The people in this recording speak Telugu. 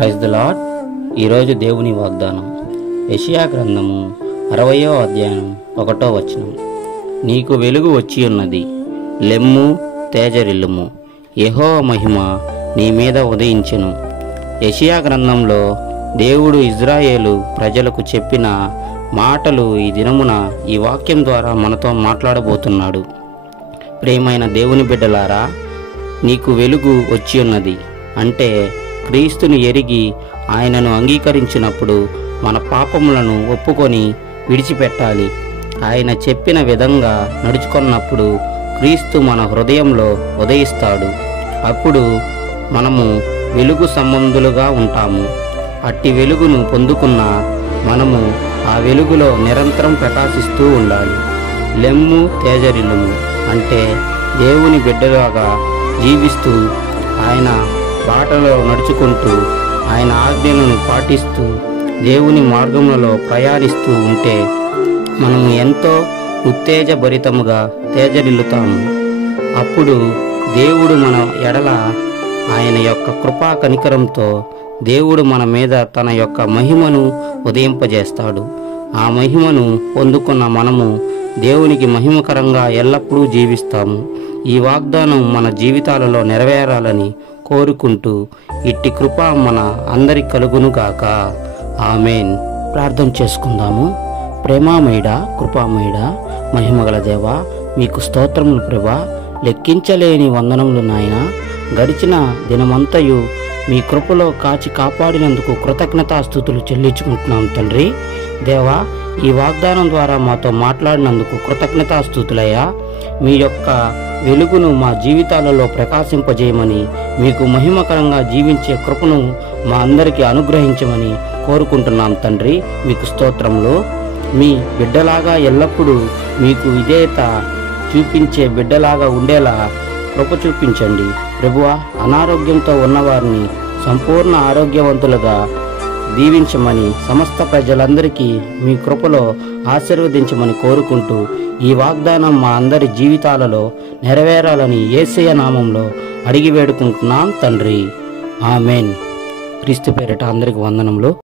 Praise the lord. ఈరోజు దేవుని వాగ్దానం యెషయా గ్రంథము 60వ అధ్యాయం 1వ వచనం. నీకు వెలుగు వచ్చి ఉన్నది, లెమ్ము తేజరిల్లుము, యెహోవా మహిమ నీ మీద ఉదయించెను. యెషయా గ్రంథంలో దేవుడు ఇజ్రాయేలు ప్రజలకు చెప్పిన మాటలు ఈ దినమున ఈ వాక్యం ద్వారా మనతో మాట్లాడబోతున్నాడు. ప్రియమైన దేవుని బిడ్డలారా, నీకు వెలుగు వచ్చి ఉన్నది అంటే క్రీస్తుని ఎరిగి ఆయనను అంగీకరించినప్పుడు మన పాపములను ఒప్పుకొని విడిచిపెట్టాలి. ఆయన చెప్పిన విధంగా నడుచుకున్నప్పుడు క్రీస్తు మన హృదయంలో ఉదయిస్తాడు. అప్పుడు మనము వెలుగు సంబంధులుగా ఉంటాము. అట్టి వెలుగును పొందుకున్న మనము ఆ వెలుగులో నిరంతరం ప్రకాశిస్తూ ఉండాలి. లెమ్ము తేజరిల్లుము అంటే దేవుని బిడ్డలాగా జీవిస్తూ ఆయన బాటలో నడుచుకుంటూ ఆయన ఆజ్ఞలను పాటిస్తూ దేవుని మార్గములలో ప్రయాణిస్తూ ఉంటే మనము ఎంతో ఉత్తేజభరితముగా తేజరిల్లుతాము. అప్పుడు దేవుడు మన ఎడల ఆయన యొక్క కృపా కనికరంతో దేవుడు మన మీద తన యొక్క మహిమను ఉదయింపజేస్తాడు. ఆ మహిమను పొందుకున్న మనము దేవునికి మహిమకరంగా ఎల్లప్పుడూ జీవిస్తాము. ఈ వాగ్దానం మన జీవితాలలో నెరవేరాలని కోరుకుంటూ ఇట్టి కృప మన అందరి కలుగునుగాక. ఆమేన్. ప్రార్థన చేసుకుందాము. ప్రేమామయుడా, కృపామయుడా, మహిమగల దేవా, మీకు స్తోత్రములు ప్రభా. లెక్కించలేని వందనములు నాయన. గడిచిన దినమంతయు మీ కృపలో కాచి కాపాడినందుకు కృతజ్ఞతాస్తుతులు చెల్లించుకుంటున్నాం తండ్రి. దేవా, ఈ వాగ్దానం ద్వారా మాతో మాట్లాడినందుకు కృతజ్ఞతాస్తుతులయ్యా. మీ యొక్క వెలుగును మా జీవితాలలో ప్రకాశింపజేయమని, మీకు మహిమకరంగా జీవించే కృపను మా అందరికీ అనుగ్రహించమని కోరుకుంటున్నాం తండ్రి. మీకు స్తోత్రములు. మీ బిడ్డలాగా ఎల్లప్పుడూ మీకు విధేయత చూపించే బిడ్డలాగా ఉండేలా కృప చూపించండి ప్రభువా. అనారోగ్యంతో ఉన్నవారిని సంపూర్ణ ఆరోగ్యవంతులుగా దీవించమని, సమస్త ప్రజలందరికీ మీ కృపలో ఆశీర్వదించమని కోరుకుంటూ ఈ వాగ్దానం మా అందరి జీవితాలలో నెరవేరాలని యేసయ్య నామంలో అడిగి వేడుకుంటున్నాం తండ్రి. ఆమేన్. క్రీస్తు పేరిట అందరికి వందనములు.